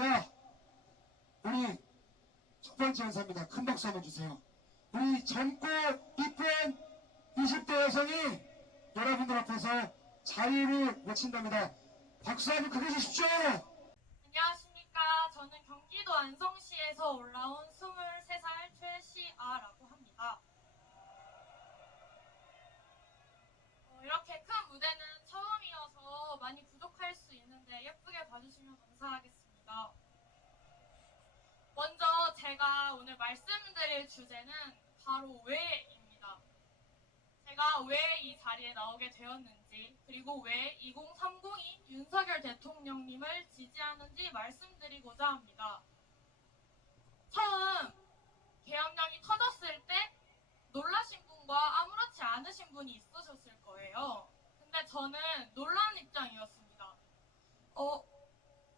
자, 우리 첫 번째 연사입니다. 큰 박수 한번 주세요. 우리 젊고 이쁜 20대 여성이 여러분들 앞에서 자유를 외친답니다. 박수 한번 크게 주십시오. 안녕하십니까. 저는 경기도 안성시에서 올라온 23살 최시아라고 합니다. 이렇게 큰 무대는 처음이어서 많이 부족할 수 있는데 예쁘게 봐주시면 감사하겠습니다. 먼저 제가 오늘 말씀드릴 주제는 바로 왜입니다. 제가 왜 이 자리에 나오게 되었는지, 그리고 왜 2030이 윤석열 대통령님을 지지하는지 말씀드리고자 합니다. 처음 계엄령이 터졌을 때 놀라신 분과 아무렇지 않으신 분이 있으셨을 거예요. 근데 저는 놀란 입장이었습니다.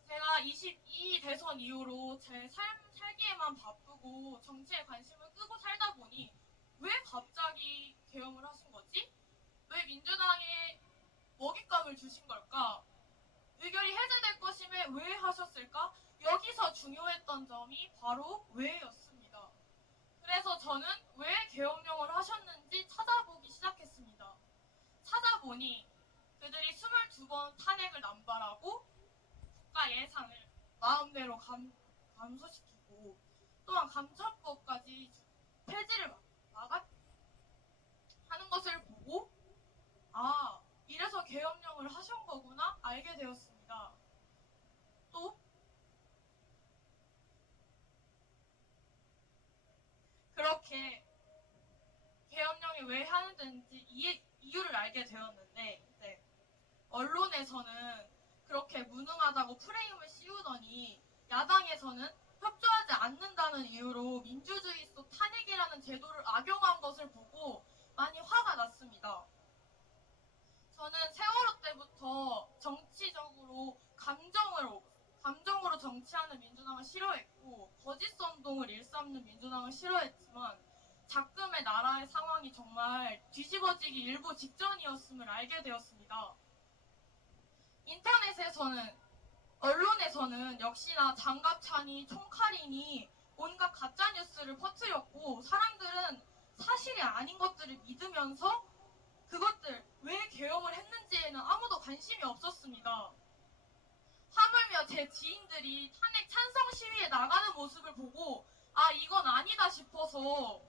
제가 22 대선 이후로 제 살기에만 바쁘고 정치에 관심을 끄고 살다 보니 왜 갑자기 계엄을 하신 거지? 왜 민주당에 먹잇감을 주신 걸까? 의결이 해제될 것임에 왜 하셨을까? 여기서 중요했던 점이 바로 왜였습니다. 그래서 저는 왜 계엄령을 하셨는지 찾아보기 시작했습니다. 찾아보니 그들이 22번 탄핵을 남발하고 국가 예산을 마음대로 감소시키고 또한 감찰법까지 폐지를 하는 것을 보고 이래서 계엄령을 하신 거구나 알게 되었습니다. 또 그렇게 계엄령이 왜 하는지 이유를 알게 되었는데 언론에서는 그렇게 무능하다고 프레임을 씌우더니 야당에서는 협조하지 않는다는 이유로 민주주의 속 탄핵이라는 제도를 악용한 것을 보고 많이 화가 났습니다. 저는 세월호 때부터 정치적으로 감정으로 정치하는 민주당을 싫어했고 거짓 선동을 일삼는 민주당을 싫어했지만 작금의 나라의 상황이 정말 뒤집어지기 일보 직전이었음을 알게 되었습니다. 인터넷에서는 언론에서는 역시나 장갑차니 총칼이니 온갖 가짜뉴스를 퍼뜨렸고 사람들은 사실이 아닌 것들을 믿으면서 그것들 왜 계엄을 했는지에는 아무도 관심이 없었습니다. 하물며 제 지인들이 탄핵 찬성 시위에 나가는 모습을 보고 이건 아니다 싶어서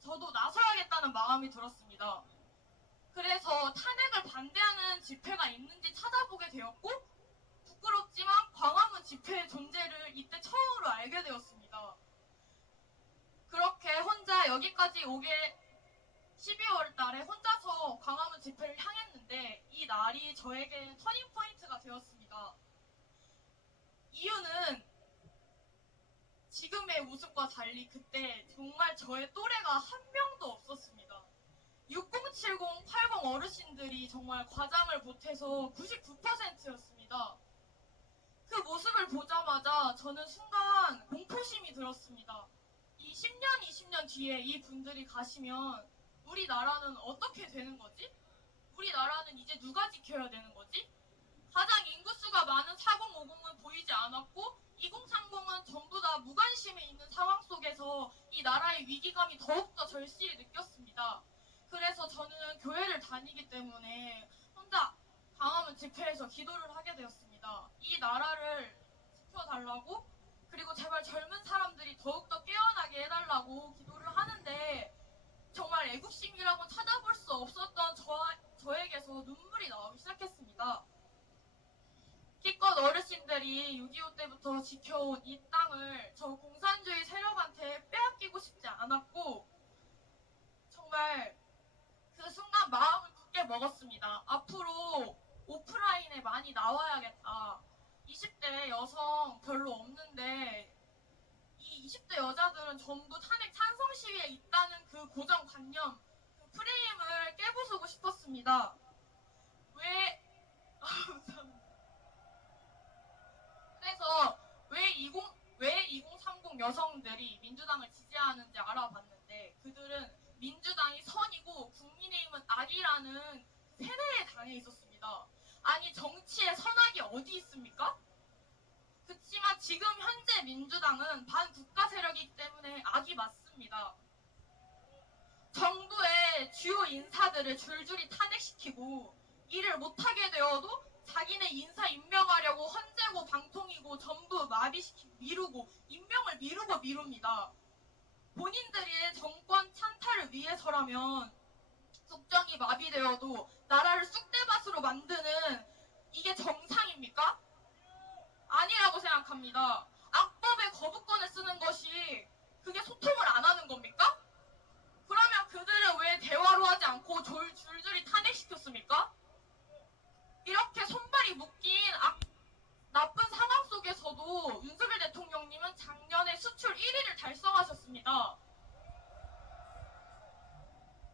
저도 나서야겠다는 마음이 들었습니다. 그래서 탄핵을 반대하는 집회가 있는지 찾아보게 되었고 부끄럽지만 광화문 집회의 존재를 이때 처음으로 알게 되었습니다. 그렇게 혼자 여기까지 오게 12월 달에 혼자서 광화문 집회를 향했는데 이 날이 저에게 터닝포인트가 되었습니다. 이유는 지금의 모습과 달리 그때 정말 저의 또래가 한 명도 없었습니다. 6070, 80 어르신들이 정말 과장을 못해서 99%였습니다. 그 모습을 보자마자 저는 순간 공포심이 들었습니다. 이 10년, 20년 뒤에 이 분들이 가시면 우리나라는 어떻게 되는 거지? 우리나라는 이제 누가 지켜야 되는 거지? 가장 인구수가 많은 4050은 보이지 않았고 2030은 전부 다 무관심에 있는 상황 속에서 이 나라의 위기감이 더욱더 절실히 느꼈습니다. 그래서 저는 교회를 다니기 때문에 혼자 광화문 집회에서 기도를 하게 되었습니다. 이 나라를 지켜달라고 그리고 제발 젊은 사람들이 더욱더 깨어나게 해달라고 기도를 하는데 정말 애국심이라고 찾아볼 수 없었던 저에게서 눈물이 나오기 시작했습니다. 기껏 어르신들이 6.25 때부터 지켜온 이 땅을 저 공산주의 세력한테 빼앗기고 싶지 않았고 정말 그 순간 마음을 굳게 먹었습니다. 앞으로 오프라인에 많이 나와야겠다. 20대 여성 별로 없는데 이 20대 여자들은 전부 탄핵 찬성 시위에 있다는 그 고정관념, 그 프레임을 깨부수고 싶었습니다. 그래서 왜 2030 여성들이 민주당을 지지하는지 알아봤는데 그들은 민주당이 선이고 국민의힘은 악이라는 세뇌에 당해 있었습니다. 아니 정치에 선악이 어디 있습니까? 그치만 지금 현재 민주당은 반국가 세력이기 때문에 악이 맞습니다. 정부의 주요 인사들을 줄줄이 탄핵시키고 일을 못하게 되어도 자기네 인사 임명하려고 헌재고 방통이고 전부 마비시키고 미루고 임명을 미루고 미룹니다. 본인들이 정권 찬탈을 위해서라면 국정이 마비되어도 나라를 쑥대밭으로 만드는 이게 정상입니까? 아니라고 생각합니다. 악법에 거부권을 쓰는 것이 그게 소통을 안 하는 겁니까? 그러면 그들은 왜 대화로 하지 않고 줄줄이 탄핵시켰습니까? 이렇게 손발이 묶인 나쁜 상황 속에서도 윤석열 대통령님은 작년에 수출 1위를 달성하셨습니다.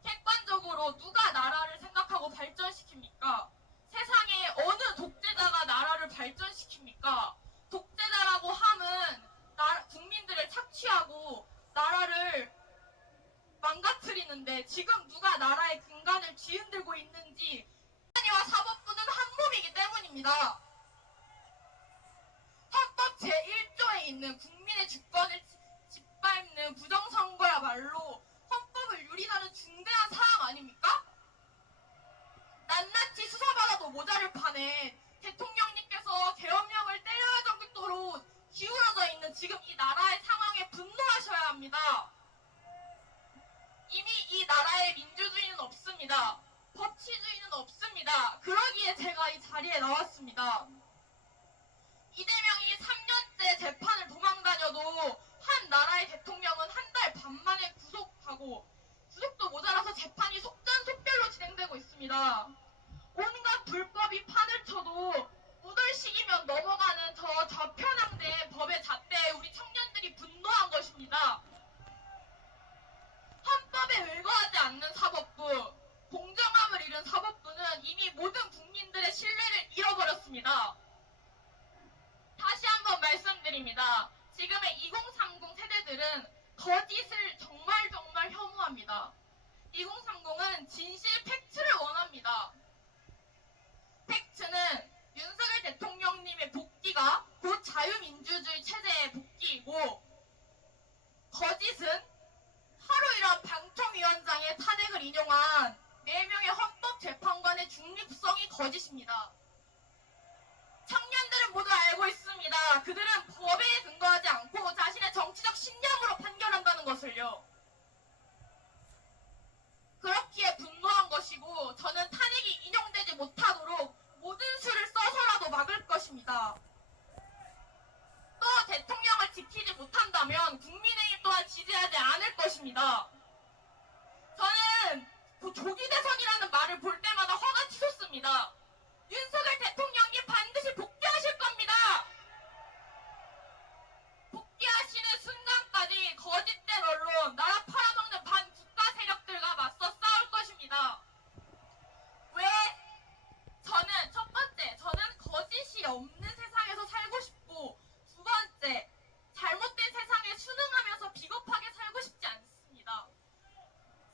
객관적으로 누가 나라를 생각하고 발전시킵니까? 세상에 어느 독재자가 나라를 발전시킵니까? 독재자라고 함은 국민들을 착취하고 나라를 망가뜨리는데 지금 누가 나라의 근간을 뒤흔들고 있는지 와 사법부는 한 몸이기 때문입니다. 헌법 제1조에 있는 국민의 주권을 짓밟는 부정선거야말로 헌법을 유린하는 중대한 사항 아닙니까? 낱낱이 수사받아도 모자를 파낸 대통령님께서 계엄령을 때려야 정도로 기울어져 있는 지금 이 나라의 상황에 분노하셔야 합니다. 이미 이 나라에 민주주의는 없습니다. 법치주의는 없습니다. 그러기에 제가 이 자리에 나왔습니다. 이재명이 3년째 재판을 도망다녀도 한 나라의 대통령은 한 달 반 만에 구속하고 구속도 모자라서 재판이 속전속결로 진행되고 있습니다. 온갖 불법이 판을 쳐도 무덜식이면 넘어가는 저 저편향된 법의 잣대에 우리 청년들이 분노한 것입니다. 헌법에 의거하지 않는 사법부, 공정함을 잃은 사법부는 이미 모든 국민들의 신뢰를 잃어버렸습니다. 다시 한번 말씀드립니다. 지금의 2030 세대들은 거짓을 정말 혐오합니다. 2030은 진실 팩트를 원합니다. 팩트는 윤석열 대통령님의 복귀가 곧 자유민주주의 체제의 복귀이고, 거짓은 하루 일한 방통위원장의 탄핵을 인용한 4명의 헌법재판관의 중립성이 거짓입니다. 청년들은 모두 알고 있습니다. 그들은 법에 근거하지 않고 자신의 정치적 신념으로 판결한다는 것을요. 그렇기에 분노한 것이고, 저는 탄핵이 인용되지 못하도록 모든 수를 써서라도 막을 것입니다. 또 대통령을 지키지 못한다면 국민의힘 또한 지지하지 않을 것입니다. 저는 조기 대선이라는 말을 볼 때마다 화가 치솟습니다. 윤석열 대통령님 반드시 복귀하실 겁니다. 복귀하시는 순간까지 거짓된 언론, 나라 팔아먹는 반국가 세력들과 맞서 싸울 것입니다. 왜? 첫 번째, 저는 거짓이 없는 세상에서 살고 싶고, 두 번째, 잘못된 세상에 순응하면서 비겁하게 살고 싶지 않습니다.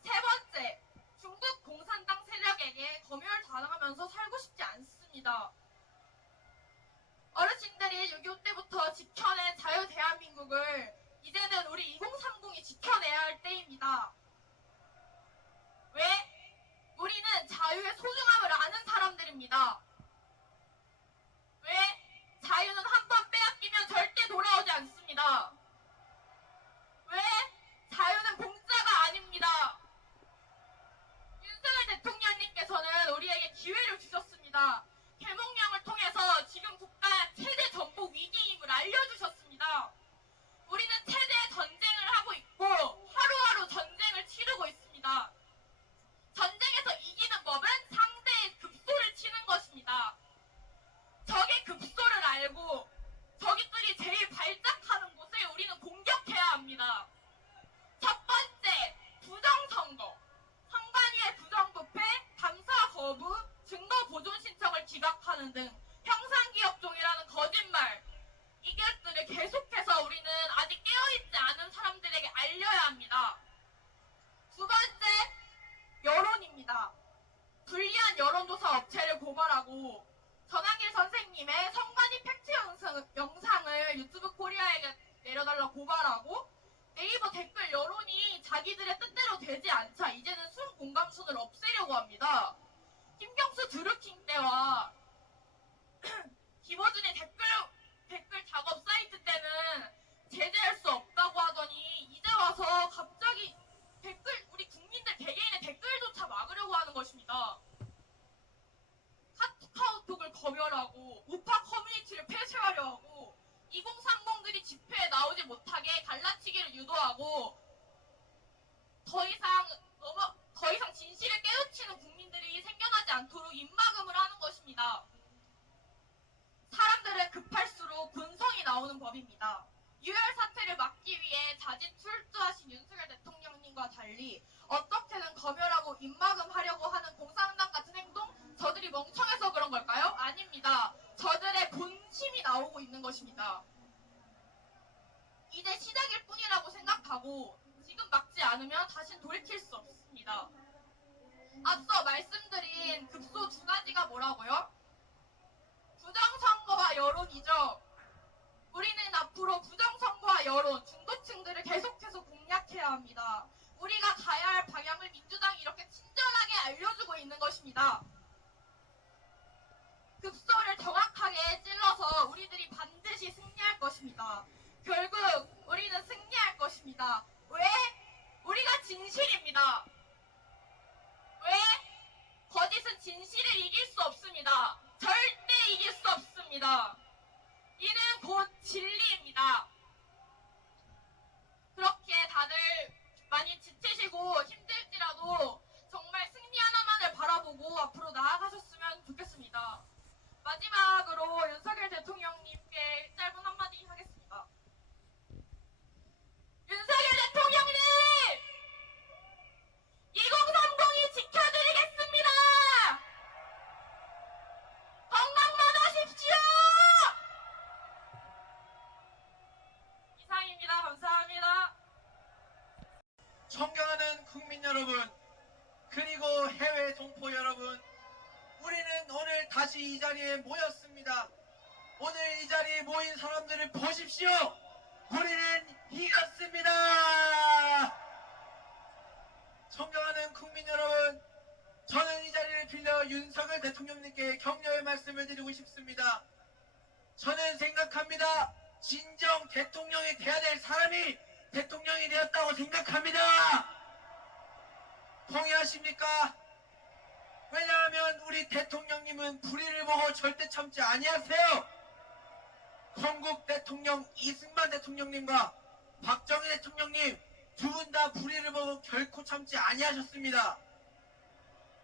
세 번째, 중국 공산당 세력에게 검열당하면서 살고 싶지 않습니다. 어르신들이 6.25 때부터 지켜낸 자유 대한민국을 이제는 우리 2030이 지켜내야 할 때입니다. 왜? 우리는 자유의 소중함을 아는 사람들입니다. 왜? 자유는 한 번 빼앗기면 절대 돌아오지 않습니다. 왜? 자유는 공짜가 아닙니다. 윤석열 대통령님께서는 우리에게 기회를 주셨습니다. 계몽령을 통해서 지금 국가 최대 전복 위기임을 알려주셨습니다. 우리는 최대 전쟁을 하고 있고 하루하루 전쟁을 치르고 있습니다. 전쟁에서 이기는 법은 상대의 급소를 치는 것입니다. 적의 급소를 알고 적이들이 제일 발작하는 곳에 우리는 공격해야 합니다. 첫 번째, 부정선거. 선관위의 부정부패, 감사 거부, 증거 보존 신청을 기각하는 등 형사기업종이라는 거짓말, 이것들을 계속해서 우리는 아직 깨어있지 않은 사람들에게 알려야 합니다. 두 번째, 여론입니다. 불리한 여론조사 업체를 고발하고 전한길 선생님의 선관위 팩트 영상을 댓글을 유튜브 코리아에게 내려달라 고발하고 네이버 댓글 여론이 자기들의 뜻대로 되지 않자 이제는 순 공감순을 없애려고 합니다. 김경수 드루킹 때와 김어준의 댓글 작업 사이트 때는 제재할 수 없다고 하더니 이제 와서 갑자기 우리 국민들 개개인의 댓글조차 막으려고 하는 것입니다. 카카오톡을 검열하고 우파 커뮤니티를 폐쇄하려 하고 2030들이 집회에 나오지 못하게 갈라치기를 유도하고 더 이상 진실을 깨우치는 국민들이 생겨나지 않도록 입막음을 하는 것입니다. 사람들은 급할수록 본성이 나오는 법입니다. 유혈 사태를 막기 위해 자진 출두하신 윤석열 대통령님과 달리 어떻게든 검열하고 입막음하려고 하는 공산당 같은 행동? 저들이 멍청해서 그런 걸까요? 아닙니다. 저들의 본심이 나오고 있는 것입니다. 이제 시작일 뿐이라고 생각하고 지금 막지 않으면 다신 돌이킬 수 없습니다. 앞서 말씀드린 급소 두 가지가 뭐라고요? 부정선거와 여론이죠. 우리는 앞으로 부정선거와 여론, 중도층들을 계속해서 공략해야 합니다. 우리가 가야 할 방향을 민주당이 이렇게 친절하게 알려주고 있는 것입니다. 급소를 정확하게 찔러서 우리들이 반드시 승리할 것입니다. 결국 우리는 승리할 것입니다. 왜? 우리가 진실입니다. 왜? 거짓은 진실을 이길 수 없습니다. 절대 이길 수 없습니다. 이는 곧 진리입니다. 그렇게 다들 많이 지치시고 힘들지라도 정말 승리 하나만을 바라보고 앞으로 나아가셨으면 좋겠습니다. 마지막으로 윤석열 대통령님께 짧은 한마디 하겠습니다. 윤석열 대통령님! 2030이 지켜드리겠습니다! 건강만 하십시오! 이상입니다. 감사합니다. 존경하는 국민 여러분, 그리고 해외 동포 여러분, 우리는 오늘 다시 이 자리에 모였습니다. 오늘 이 자리에 모인 사람들을 보십시오. 우리는 이겼습니다. 존경하는 국민 여러분, 저는 이 자리를 빌려 윤석열 대통령님께 격려의 말씀을 드리고 싶습니다. 저는 생각합니다. 진정 대통령이 돼야 될 사람이 대통령이 되었다고 생각합니다. 동의하십니까? 왜냐하면 우리 대통령님은 불의를 보고 절대 참지 아니하세요. 건국 대통령 이승만 대통령님과 박정희 대통령님 두 분 다 불의를 보고 결코 참지 아니하셨습니다.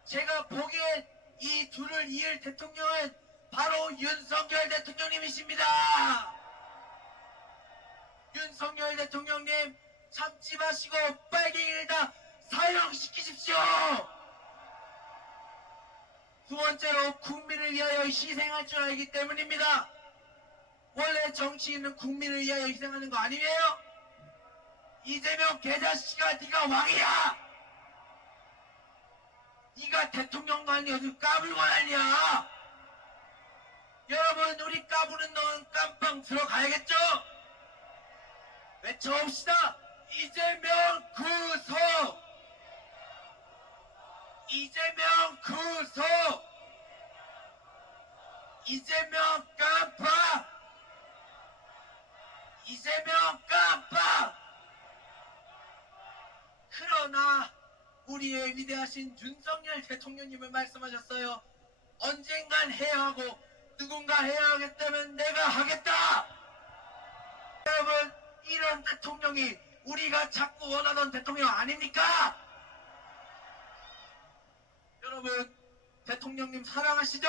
제가 보기엔 이 둘을 이을 대통령은 바로 윤석열 대통령님이십니다. 윤석열 대통령님 참지 마시고 빨갱이를 다 사형시키십시오. 두 번째로 국민을 위하여 희생할 줄 알기 때문입니다. 원래 정치인은 국민을 위하여 희생하는 거 아니에요? 이재명 개자식아, 네가 왕이야. 네가 대통령도 아니고 어디 까불고 난리야. 여러분, 우리 까부는 넌 깜빵 들어가야겠죠? 외쳐봅시다. 이재명 구속! 이재명 구속! 이재명 깜빵! 이재명 깜빵! 그러나 우리의 위대하신 윤석열 대통령님을 말씀하셨어요. 언젠간 해야 하고 누군가 해야 하겠다면 내가 하겠다. 여러분, 이런 대통령이 우리가 자꾸 원하던 대통령 아닙니까? 여러분, 대통령님 사랑하시죠?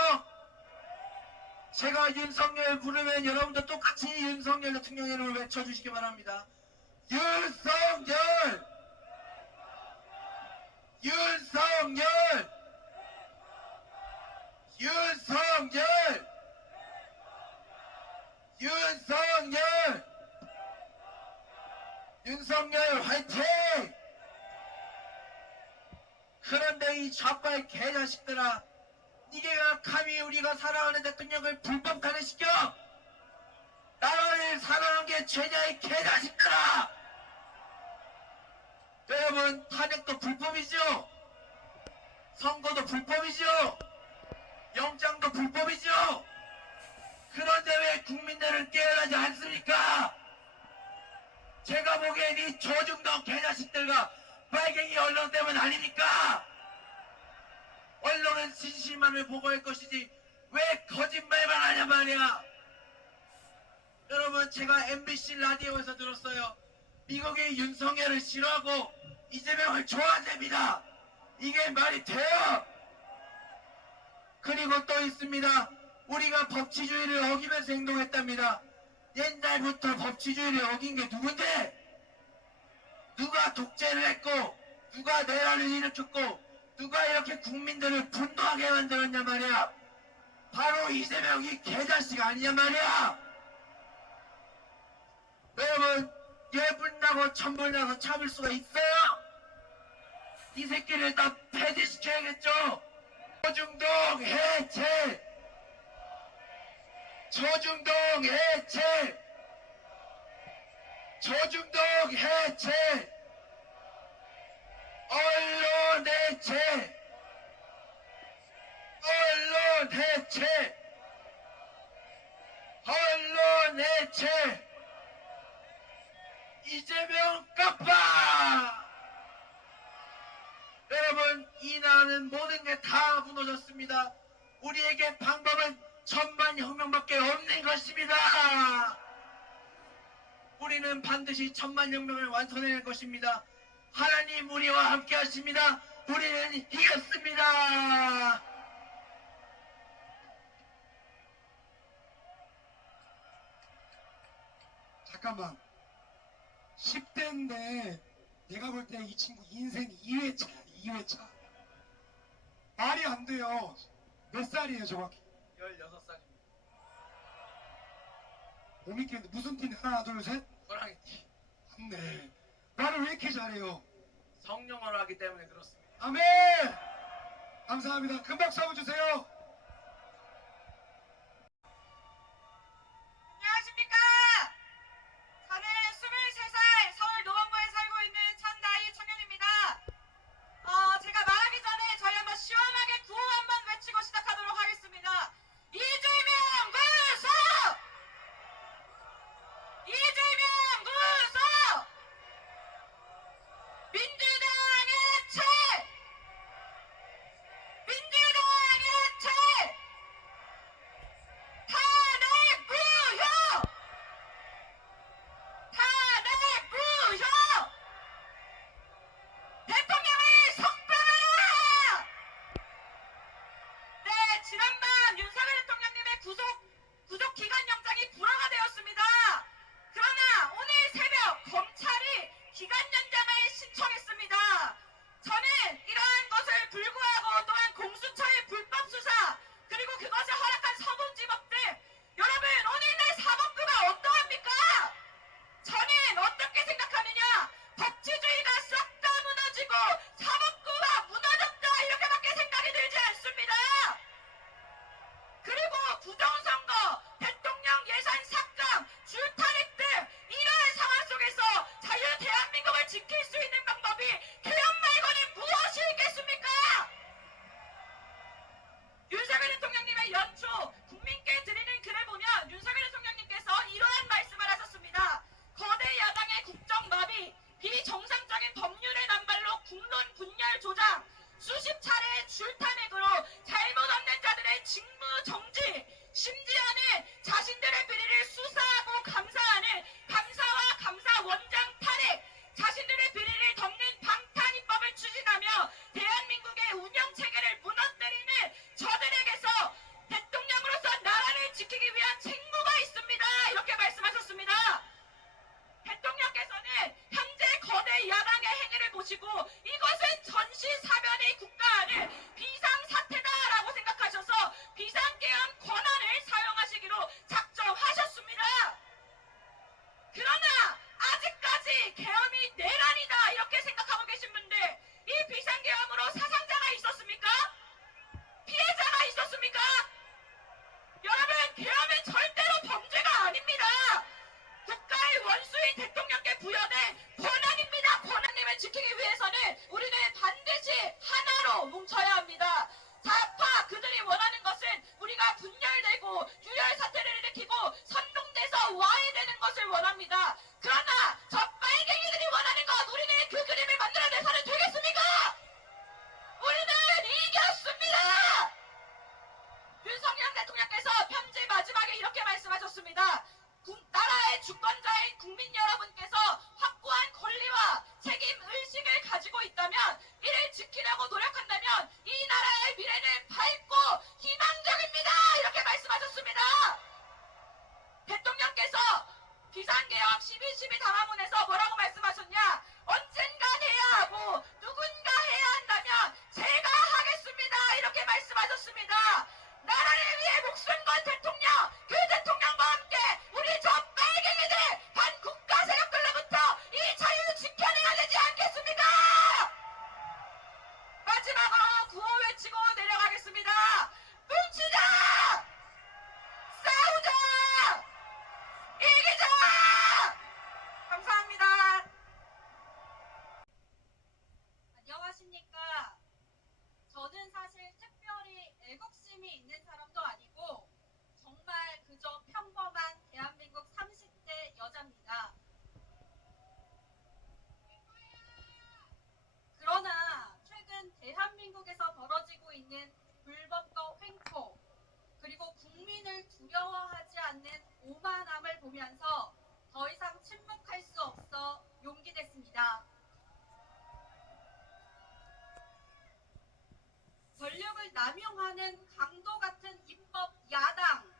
제가 윤석열 부르면 여러분도 똑같이 윤석열 대통령 이름을 외쳐주시기 바랍니다. 윤석열! 윤석열! 윤석열! 윤석열! 윤석열 화이팅! 그런데 이 좌빨 개자식들아, 니게가 감히 우리가 사랑하는 대통령을 불법 탄핵시켜? 나라를 사랑하는 게 죄냐의 개자식들아! 여러분, 탄핵도 불법이죠? 선거도 불법이죠? 영장도 불법이죠? 그런데 왜 국민들은 깨어나지 않습니까? 제가 보기엔 이 조중동 개자식들과 빨갱이 언론 때문 아닙니까? 언론은 진실만을 보고할 것이지 왜 거짓말만 하냐 말이야. 여러분, 제가 MBC 라디오에서 들었어요. 미국이 윤석열을 싫어하고 이재명을 좋아한답니다. 이게 말이 돼요? 그리고 또 있습니다. 우리가 법치주의를 어기면서 행동했답니다. 옛날부터 법치주의를 어긴 게 누군데? 누가 독재를 했고 누가 내란을 일으켰고 누가 이렇게 국민들을 분노하게 만들었냐 말이야. 바로 이재명이 개자식 아니냐 말이야. 여러분, 예불나고 천불나서 참을 수가 있어요? 이 새끼를 다 폐지시켜야겠죠? 조중동 해체! 조중동 해체! 조중동 해체! 언론 해체! 언론 해체! 언론 해체! 이재명 깜빡! 여러분, 이 나라는 모든 게 다 무너졌습니다. 우리에게 방법은 천만혁명밖에 없는 것입니다. 우리는 반드시 천만혁명을 완성해낼 것입니다. 하나님 우리와 함께 하십니다. 우리는 이겼습니다. 잠깐만. 10대인데 내가 볼 때 이 친구 인생 2회차야. 2회차. 말이 안 돼요. 몇 살이에요 정확히? 16살입니다. 못 믿겠는데 무슨 팀? 하나 둘 셋? 호랑이 티. 맞네. 말을 왜 이렇게 잘해요? 성령으로 하기 때문에 그렇습니다. 아멘. 감사합니다. 큰 박수 한번 주세요. 안녕하십니까? 저는 23살 서울 노원구에 살고 있는 찬다이 청년입니다. 제가 말하기 전에 저희 한번 시원하게 구호 한번 외치고 시작하도록 하겠습니다. 이재명 구속! 이재명 구속! 민주당 해체! 민주당 해체! 탄핵 구효! 탄핵 구효! 대통령을 석방하라! 네, 지난밤 윤석열 대통령님의 구속 기간 영장이 불허가 되었습니다. 그러나 오늘 새벽 검찰이 기간 연장을 신청했습니다. 저는 이러한 것을 불구하고 또한 공수처의 불법 수사 그리고 그것을 허락한 서문지법 등 여러분 오늘날 사법부가 어떠합니까? 저는 어떻게 생각하느냐? 법치주의가 싹 다 무너지고 사법부가 무너졌다 이렇게밖에 생각이 들지 않습니다. 그리고 부정선거, 대통령 예산 삭감, 줄타릭 등 이러한 상황 속에서 자유 대한민국을 지킬 수 있는 방법이 개헌 말고는 무엇이 있겠습니까? 윤석열 대통령님의 연초 국민께 드리는 글을 보면 윤석열 대통령님께서 이러한 말씀을 하셨습니다. 거대 야당의 국정마비, 비정상적인 법률의 남발로 국론 분열 조장, 수십 차례의 줄탄핵으로 잘못 없는 자들의 직무 정지, 심지어는 자신들의 비리를 수사하고 감사하는 감사와 감사원장 탄핵, 자신들의 비리를 덮는 방탄입법을 추진하며 대한민국의 운영체계를 무너뜨리는 저들에게서 대통령으로서 나라를 지키기 위한 책무가 있습니다. 이렇게 말씀하셨습니다. 대통령께서는 현재 거대 야당의 행위를 보시고 이것은 전시사변의 국가를 비상사태다라고 생각하셔서 비상계엄 권한을 사용하시기로 작정하셨습니다. 그러나 아직까지 계엄이 내란이다 이렇게 생각하고 계신 분들, 이 비상계엄으로 사상자가 있었습니까? 피해자가 있었습니까? 여러분, 계엄은 절대로 범죄가 아닙니다. 우리가 분열되고 유혈 사태를 일으키고 선동돼서 와해되는 것을 원합니다. 그러나 저 빨갱이들이 원하는 것, 우리는 그 그림을 만들어내서는 되겠습니까? 우리는 이겼습니다. 윤석열 대통령께서 편지 마지막에 이렇게 말씀하셨습니다. 나라의 주권자인 국민 여러분께서 확고한 권리와 책임 의식을 가지고 있다면, 이를 지키려고 노력한다면 이 나라의 미래는 밝고 희망적입니다. 이렇게 말씀하셨습니다. 대통령께서 비상계엄 12.12 담화문에서 뭐라고 말씀하셨냐? 언젠가 해야 하고 누군가 해야 한다면 제가 하겠습니다. 이렇게 말씀하셨습니다. 나라를 위해 목숨 건 대통령, 그 대통령과 함께 우리 저 빨갱이들 반국가 세력들로부터 이 자유를 지켜내야 되지 않겠습니까? 마지막으로 구호 외치고 내려가겠습니다. 뭉치자! 싸우자! 이기자! 감사합니다. 안녕하십니까. 저는 사실 특별히 애국심이 있는 사람도 아니고 정말 그저 평범한 대한민국 30대 여자입니다. 그러나 최근 대한민국에서 벌어지고 있는 불법과 횡포, 그리고 국민을 두려워하지 않는 오만함을 보면서 더 이상 침묵할 수 없어 용기 냈습니다. 권력을 남용하는 강도 같은 입법 야당,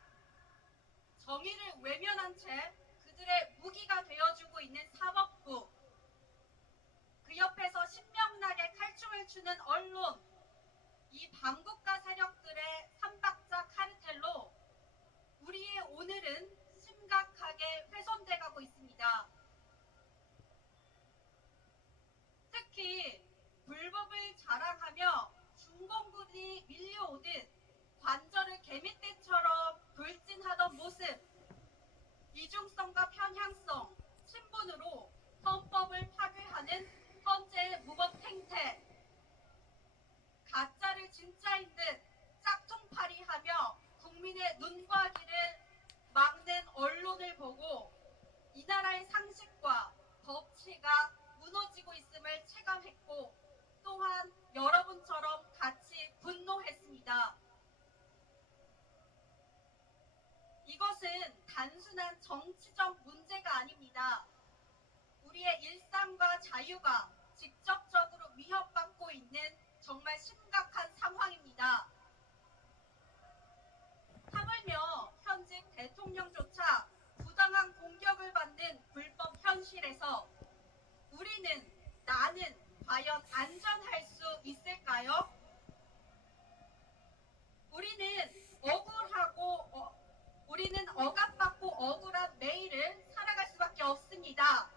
정의를 외면한 채 그들의 무기가 되어주고 있는 사법부, 그 옆에서 신명나게 칼춤을 추는 언론, 이 반국가 세력들의 삼박자 카르텔로 우리의 오늘은 심각하게 훼손돼 가고 있습니다. 특히 불법을 자랑하며 중공군이 밀려오듯 관절을 개미떼처럼 돌진하던 모습, 이중성과 편향성, 친분으로 헌법을 파괴하는 헌재의 무법 행태, 가짜를 진짜인 듯 짝퉁팔이하며 국민의 눈과 귀를 막는 언론을 보고 이 나라의 상식과 법치가 무너지고 있음을 체감했고, 또한 여러분처럼 같이 분노했습니다. 이것은 단순한 정치적 문제가 아닙니다. 우리의 일상과 자유가 직접적으로 위협받고 있는 정말 심각한 상황입니다. 하물며 현직 대통령조차 부당한 공격을 받는 불법 현실에서 나는 과연 안전할 수 있을까요? 우리는 억압받고 억울한 매일을 살아갈 수밖에 없습니다.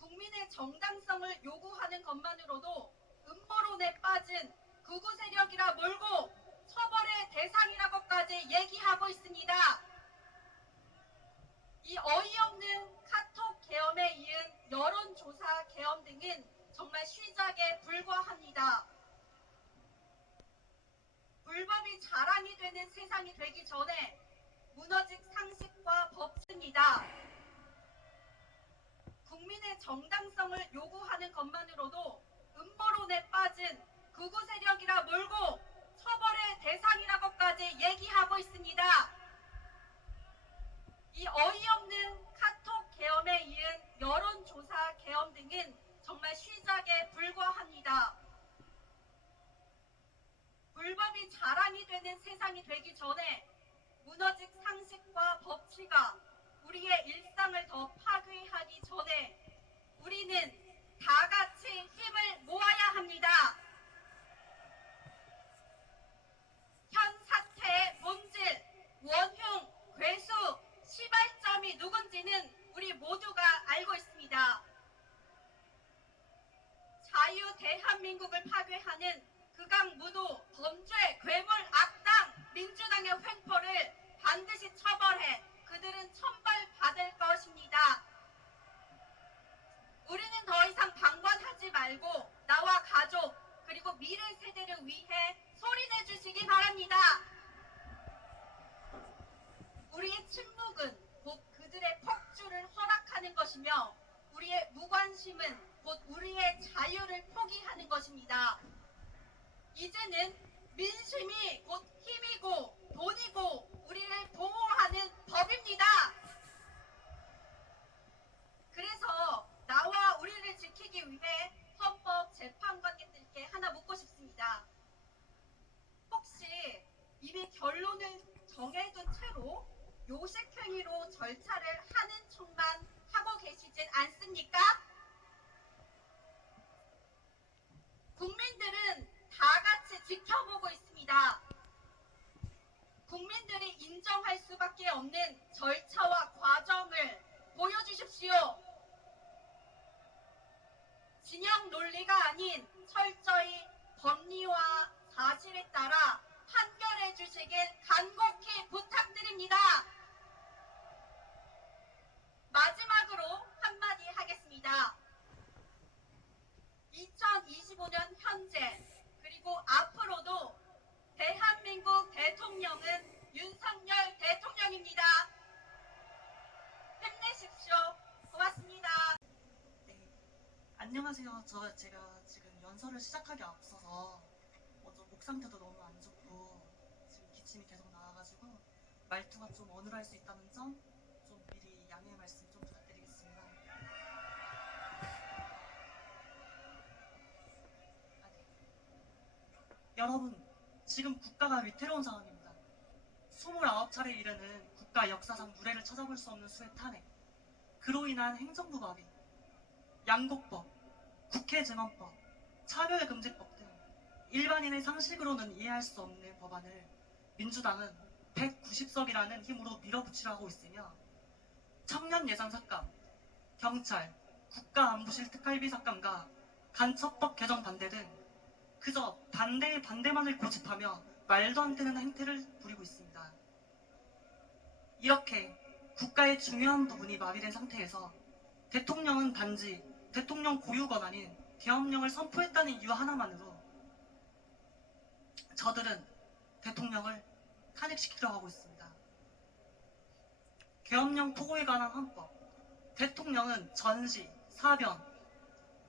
국민의 정당성을 요구하는 것만으로도 음모론에 빠진 극우 세력이라 몰고 처벌의 대상이라고까지 얘기하고 있습니다. 이 어이없는 카톡 계엄에 이은 여론조사 계엄 등은 정말 시작에 불과합니다. 불법이 자랑이 되는 세상이 되기 전에 무너진 상식과 법치입니다. 국민의 정당성을 요구하는 것만으로도 음모론에 빠진 극우 세력이라 몰고 처벌의 대상이라고까지 얘기하고 있습니다. 이 어이없는 카톡 계엄에 이은 여론조사 계엄 등은 정말 시작에 불과합니다. 불법이 자랑이 되는 세상이 되기 전에 무너진 상식과 법치가 우리의 일상을 더 파괴하기 전에 우리는 다 같이 힘을 모아야 합니다. 현 사태의 본질, 원흉, 괴수, 시발점이 누군지는 우리 모두가 알고 있습니다. 자유 대한민국을 파괴하는 극악무도, 범죄, 괴물, 악당, 민주당의 횡포를 반드시 처벌해 그들은 천벌받을 것입니다. 우리는 더 이상 방관하지 말고 나와 가족, 이제는 민심이 곧 힘이고 돈이고 우리를 보호하는 법입니다. 그래서 나와 우리를 지키기 위해 헌법재판관님들께 하나 묻고 싶습니다. 혹시 이미 결론을 정해둔 채로 요식행위로 절차를 하는 척만 하고 계시진 않습니까? 국민들은 다 같이 지켜보고 있습니다. 국민들이 인정할 수밖에 없는 절차와 과정을 보여주십시오. 진영 논리가 아닌 철저히 법리와 사실에 따라 판결해 주시길 간곡히 부탁드립니다. 마지막으로 한마디 하겠습니다. 2025년 현재 그리고 앞으로도 대한민국 대통령은 윤석열 대통령입니다. 힘내십시오. 고맙습니다. 네, 안녕하세요. 제가 지금 연설을 시작하기 앞서서 목 상태도 너무 안 좋고 지금 기침이 계속 나와가지고 말투가 좀 어눌할 수 있다는 점 좀 미리 양해의 말씀 좀 부탁드리겠습니다. 여러분, 지금 국가가 위태로운 상황입니다. 29차례에 이르는 국가 역사상 누래를 찾아볼 수 없는 수의 탄핵, 그로 인한 행정부 마비, 양곡법, 국회증언법, 차별금지법 등 일반인의 상식으로는 이해할 수 없는 법안을 민주당은 190석이라는 힘으로 밀어붙이려 하고 있으며 청년 예산 삭감, 경찰, 국가안보실 특활비 삭감과 간첩법 개정 반대 등 그저 반대의 반대만을 고집하며 말도 안 되는 행태를 부리고 있습니다. 이렇게 국가의 중요한 부분이 마비된 상태에서 대통령은 단지 대통령 고유 권한인 계엄령을 선포했다는 이유 하나만으로 저들은 대통령을 탄핵시키려고 하고 있습니다. 계엄령 포고에 관한 헌법, 대통령은 전시, 사변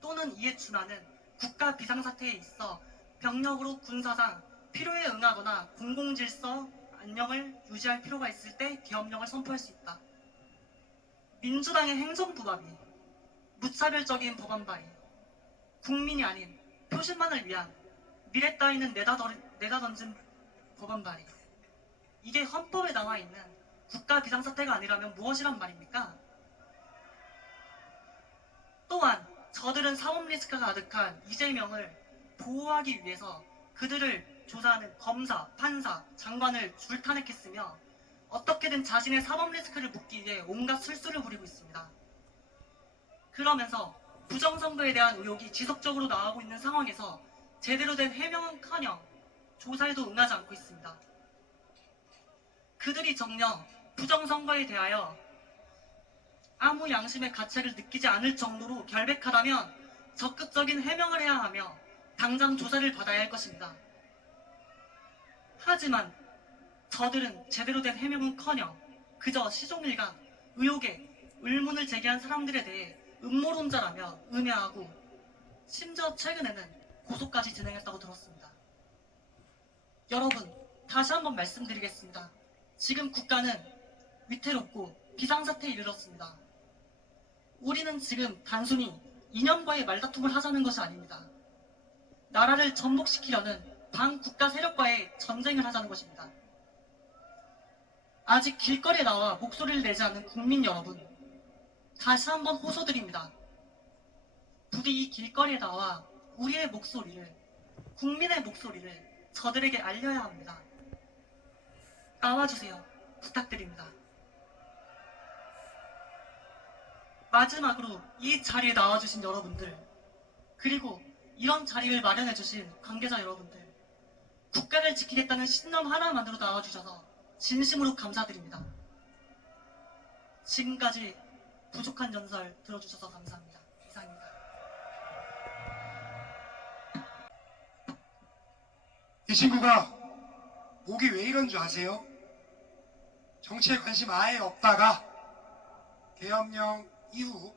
또는 이에 준하는 국가 비상사태에 있어 병력으로 군사상 필요에 응하거나 공공질서 안녕을 유지할 필요가 있을 때 계엄령을 선포할 수 있다. 민주당의 행정부 마비, 무차별적인 법안 발의, 국민이 아닌 표심만을 위한 미래 따위는 내다 던진 법안 발의, 이게 헌법에 나와있는 국가 비상사태가 아니라면 무엇이란 말입니까? 또한 저들은 사법 리스크가 가득한 이재명을 보호하기 위해서 그들을 조사하는 검사, 판사, 장관을 줄탄핵했으며 어떻게든 자신의 사법 리스크를 묻기 위해 온갖 술수를 부리고 있습니다. 그러면서 부정선거에 대한 의혹이 지속적으로 나오고 있는 상황에서 제대로 된 해명은커녕 조사에도 응하지 않고 있습니다. 그들이 정녕 부정선거에 대하여 아무 양심의 가책을 느끼지 않을 정도로 결백하다면 적극적인 해명을 해야 하며 당장 조사를 받아야 할 것입니다. 하지만 저들은 제대로 된 해명은커녕 그저 시종일관 의혹에 의문을 제기한 사람들에 대해 음모론자라며 음해하고 심지어 최근에는 고소까지 진행했다고 들었습니다. 여러분, 다시 한번 말씀드리겠습니다. 지금 국가는 위태롭고 비상사태에 이르렀습니다. 우리는 지금 단순히 이념과의 말다툼을 하자는 것이 아닙니다. 나라를 전복시키려는 반국가 세력과의 전쟁을 하자는 것입니다. 아직 길거리에 나와 목소리를 내지 않는 국민 여러분, 다시 한번 호소드립니다. 부디 이 길거리에 나와 우리의 목소리를, 국민의 목소리를 저들에게 알려야 합니다. 나와주세요. 부탁드립니다. 마지막으로 이 자리에 나와주신 여러분들, 그리고 이런 자리를 마련해주신 관계자 여러분들, 국가를 지키겠다는 신념 하나만으로 나와주셔서 진심으로 감사드립니다. 지금까지 부족한 연설 들어주셔서 감사합니다. 이상입니다. 이 친구가 목이 왜 이런 줄 아세요? 정치에 관심 아예 없다가 계엄령 이후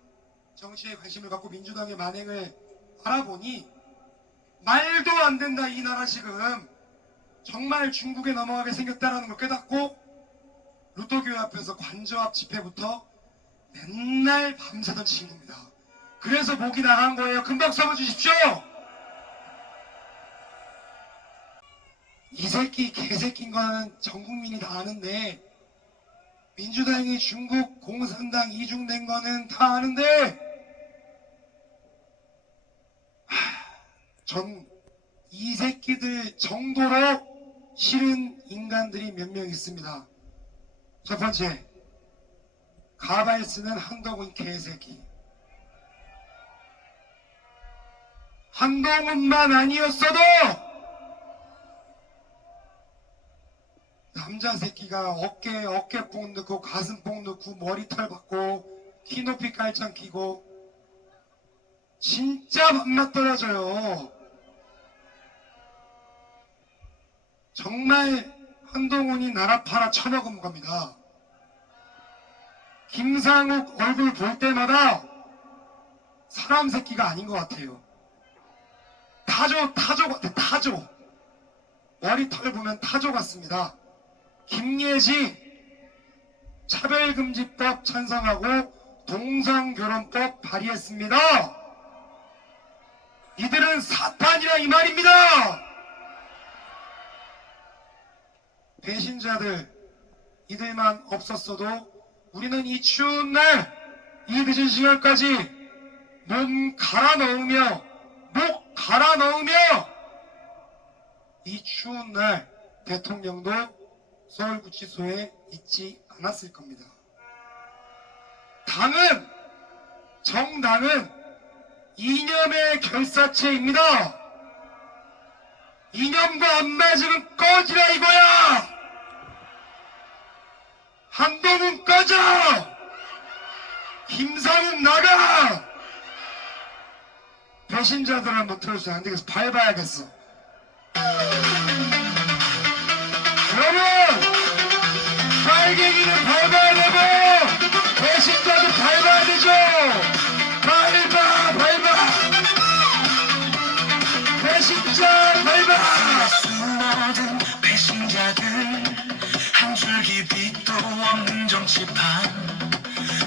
정치에 관심을 갖고 민주당의 만행을 알아보니 말도 안 된다. 이 나라 지금 정말 중국에 넘어가게 생겼다라는 걸 깨닫고 루터교회 앞에서 관저앞 집회부터 맨날 밤새던 친구입니다. 그래서 목이 나간 거예요. 큰 박수 한번 주십시오. 이 새끼 개새끼인 거는 전 국민이 다 아는데, 민주당이 중국 공산당 이중된 거는 다 아는데, 전 이 새끼들 정도로 싫은 인간들이 몇 명 있습니다. 첫 번째, 가발 쓰는 한동훈 개새끼. 한동훈만 아니었어도 남자 새끼가 어깨뽕 넣고 가슴뽕 넣고 머리털 받고 키높이 깔창 끼고 진짜 밥맛 떨어져요. 정말 한동훈이 나라 팔아 처먹은 겁니다. 김상욱 얼굴 볼 때마다 사람 새끼가 아닌 것 같아요. 타조 같아. 타조. 머리털 보면 타조 같습니다. 김예지 차별금지법 찬성하고 동성결혼법 발의했습니다. 이들은 사탄이라 이 말입니다. 배신자들 이들만 없었어도 우리는 이 추운 날, 이 늦은 시간까지 목 갈아 넣으며 이 추운 날 대통령도 서울구치소에 있지 않았을 겁니다. 정당은 이념의 결사체입니다. 이념과 안 맞으면 꺼지라 이거야. 한동훈 꺼져. 김상욱 나가. 배신자들 한번 틀어주세요. 안 되겠어. 밟아야겠어. 여러분, 빨갱이는 밟아야 되고 배신자도 밟아야 되죠. 밟아. 배신자 밟아. 수많은 배신자들 한 줄기 빛도 없는 정치판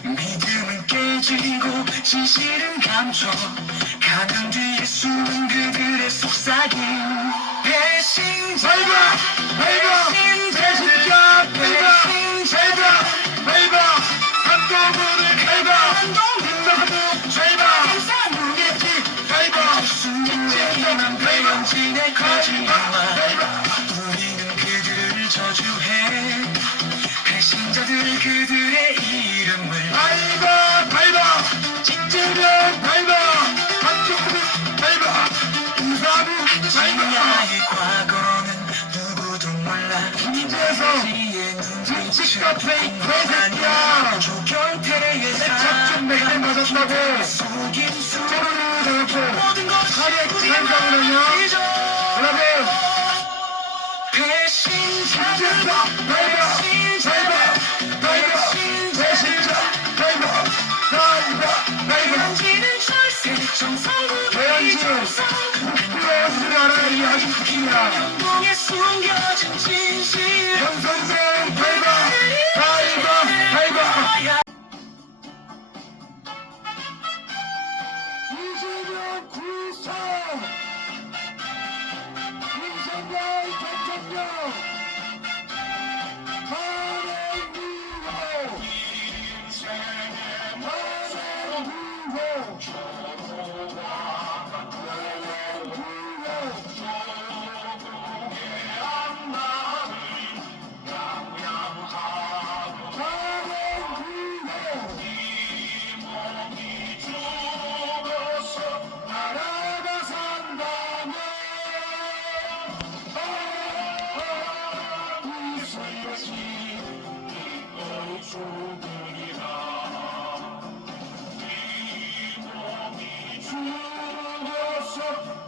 믿음은 깨지고 진실은 감춰가는 뒤에 숨은 그들의 속삭임 배신자 배신자 밟아. 한동훈을 밟아. 김상욱 밟아. 수많은 배반진의 거짓말 우리는 그들을 저주해 배신자들 그들의 이름을 밟아. 진재령 밟아. 한동훈 밟아. 김상욱 진야의 과거는 누구도 몰라 김재성 정치 카페인 개새끼야. 조경태의 내착좀 맥대 맞았다고 속임수 쪼르르 대놓고 모든 것이 가게 찬성을 하냐? 여러분, 배신자들 배신자 밟아. 배신지는 철새 정성국 배현진 부끄러워하지 마라. 이 아주 웃기냐. 에 숨겨진 진실 현선생 밟아. 이재명 구속. 윤석열 대통령 탄핵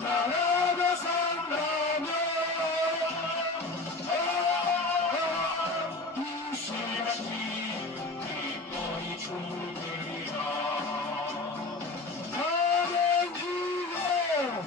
나라가 산다면 나라가 산다면 이 시간이 기꺼이 죽으리라. 탄핵 이후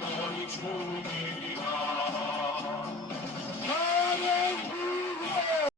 기뻐이 주기라